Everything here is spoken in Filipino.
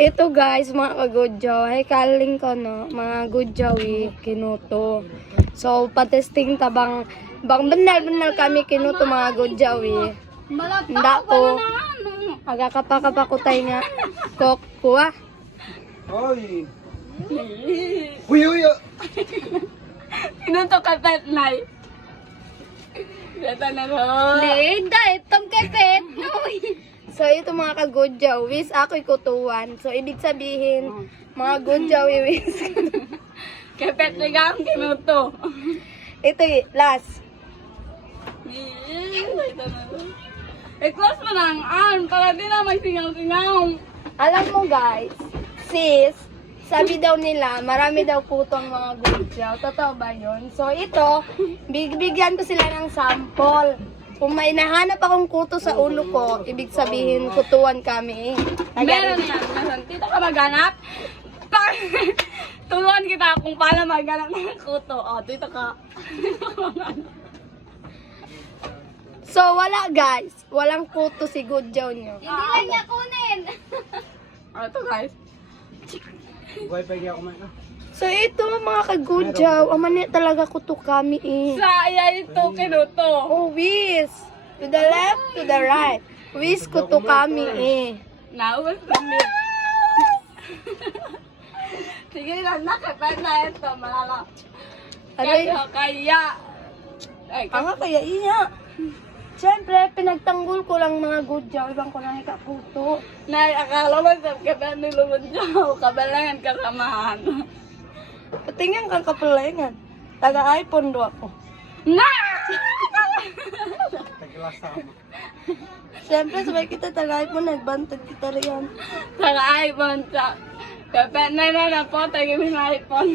Ito guys, mga kagudyaw, ay kaling ko no, mga gudyawi, kinuto. So, patesting tabang, bang banal kami kinuto mga gudyawi. Handa ko, agakapakapakutay nga, kuha. Ay! Uy, uy! Kinuto ka pet, Nay. Dito na ron. Lida, itong kepet. So, ito mga kagudyaw, wis ako'y kutuwan. So, ibig sabihin, mga gudyawi, wis. Kepet na nga ang kinuto. Ito, last. Dito na ron. I-close mo na ang arm para di na magsingaw-singaw. Alam mo guys, sis, sabi daw nila, marami daw putong mga gudyaw. Totoo ba yun? So ito, bigyan ko sila ng sample. Kung may nahanap akong kuto sa ulo ko, ibig sabihin kutuan kami. Meron yan. Meron. Dito ka maghanap. Tuluan kita kung paano maghanap ng kuto. O, dito ka. So wala guys, walang kuto si gudyaw nyo. Hindi lang niya kunin. O, ito guys. Wifi kaya kumain ka. So ito mga kagudyaw, amani talaga kuto kami eh. Sa iya ito kinuto. Oh, wis. To the left, to the right. Wis kuto kami eh. Nauwas kami. Sige lang, nakapag na ito. Malala. Aray, Kaya kaya. Ay, nga kaya iya. Siyempre, pinagtanggol ko lang mga gudyaw, ibang ko na ikaputo. Nay, akala mo sa kapag nilunod niyo. Kabalangan kasamahan. Patingin kang kapalingan. Taga-iPhone do ako. Na! Taglasama. Siyempre, sabay kita taga-iPhone, nagbantag kita riyan. Saka iPhone sa. Kapag na po, tayo yung iPhone.